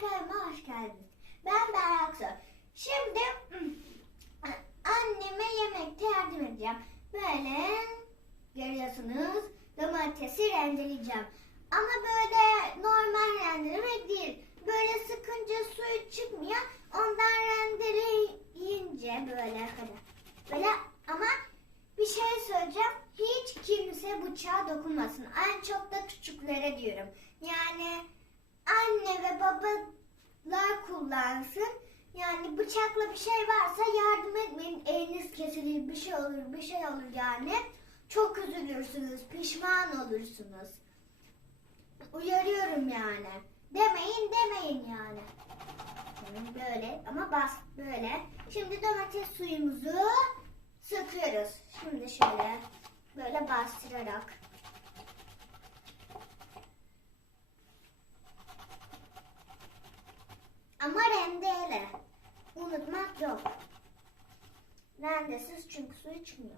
kanalıma hoş geldiniz. Ben Berrak Soy. Şimdi anneme yemekte yardım edeceğim. Böyle görüyorsunuz domatesi rendeleyeceğim. Ama böyle normal rendelemek değil. Böyle sıkınca suyu çıkmıyor. Ondan rendeleyince böyle hadi. Böyle ama bir şey söyleyeceğim. Hiç kimse bıçağa dokunmasın. En çok da küçüklere diyorum. Yani kullansın. Yani bıçakla bir şey varsa yardım etmeyin. Eliniz kesilir, bir şey olur, bir şey olur yani. Çok üzülürsünüz, pişman olursunuz. Uyarıyorum yani. Demeyin, demeyin yani. Böyle ama bas böyle. Şimdi domates suyumuzu sıkıyoruz. Şimdi şöyle böyle bastırarak. Ama rendeyle. Unutmak yok. Rendesiz çünkü suyu çıkmıyor.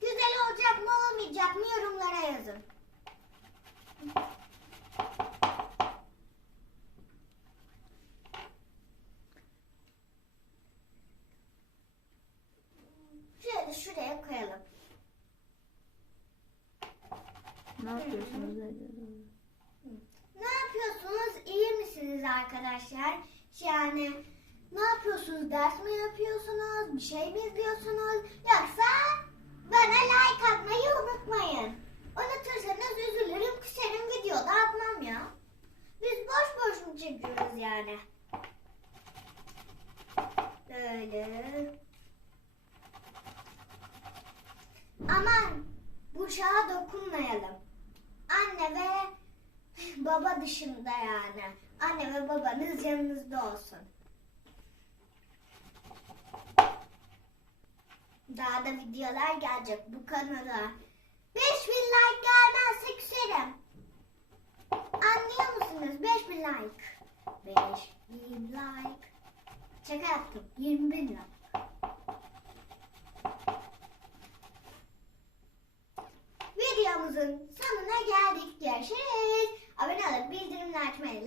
Güzel olacak mı olmayacak mı yorumlara yazın. Şöyle şuraya koyalım. Ne yapıyorsunuz? Ne yapıyorsunuz? İyi misiniz arkadaşlar? Yani ne yapıyorsunuz? Ders mi yapıyorsunuz? Bir şey mi izliyorsunuz? Yoksa bana like atmayı unutmayın. Unutursanız üzülürüm, küserim videoda atmam ya. Biz boş boş mu çekiyoruz yani? Böyle. Aman bıçağa dokunmayalım. Baba dışında yani. Anne ve babanız yanınızda olsun. Daha da videolar gelecek bu kanala. 5000 like gelmezse küserim. Anlıyor musunuz? 5000 like. 5000 like. Şaka yaptım. 20 bin like. Videomuzun